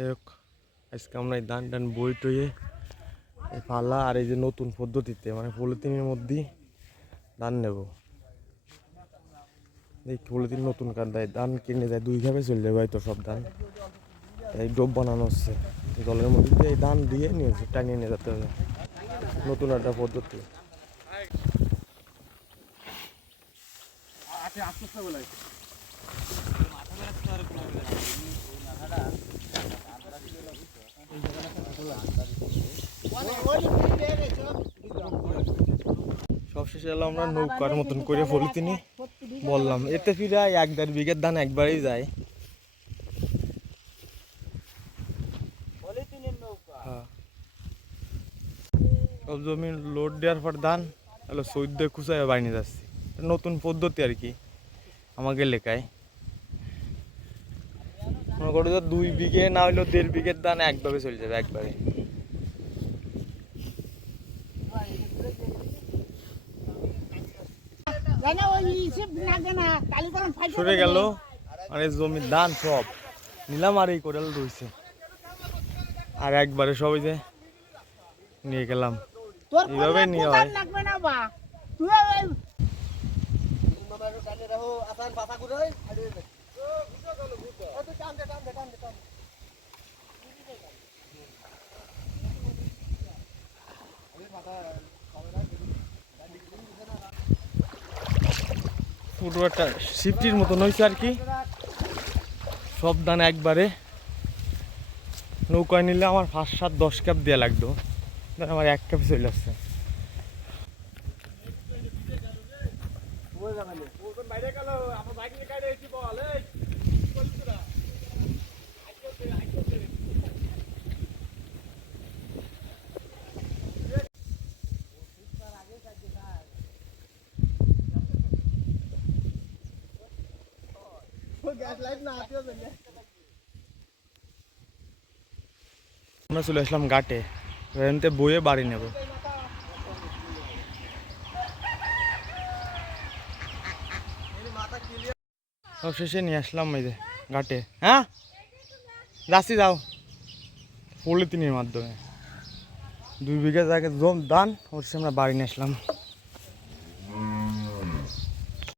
যাই হোক, আজকে আমরা এই ধান টান বই টইয়ে এই পালা আর এই যে নতুন পদ্ধতিতে মানে পলিথিনের মধ্যেই ধান নেব। এই পলিথিন নতুন কার দেয়, ধান কিনে দেয়, দুই ঘাপে চলে যাবে হয়তো সব ধান। এই ডোব বানানো হচ্ছে, জলের মধ্যে দিয়ে এই ধান দিয়ে নিয়ে টানিয়ে নিয়ে যেতে হবে। নতুন একটা পদ্ধতি। সব শেষে এলো আমরা নৌকার মতন করে পলিথিনি বললাম এতে ফিরে এক দেড় বিঘের ধান একবারেই যায়। হ্যাঁ। সব জমি লোড দেওয়ার পর ধান হলো সৈদ্য খুচায় বাইনে যাচ্ছি। নতুন পদ্ধতি আর কি আমাকে লেখায়। মনে করো যে দুই বিঘে না হলেও দেড় বিঘের ধান একভাবে চলে যাবে একবারে। সরে গেল আর এই জমির ধান সব নিলাম আর এই কোরাল রয়েছে। আর একবারে সবাই যে নিয়ে গেলাম। এইভাবে নিয়ে হয়। লাগবে পুরো একটা শিফটির মতো হয়েছে আর কি। সব দান একবারে নৌকায় নিলে আমার ফার্স্ট সাত দশ কাপ দেওয়া লাগতো। আমার এক কাপ চলে আসছে। বাইরে গেল আমার বাইক আমরা চলে আসলাম ঘাটে। এখানতে বয়ে বাড়ি নেব। সব শেষে নিয়ে আসলাম এই যে ঘাটে। হ্যাঁ? যাচ্ছি, যাও। পলিথিনের মাধ্যমে। দুই বিঘা জায়গায় জম দান সে আমরা বাড়ি নিয়ে আসলাম।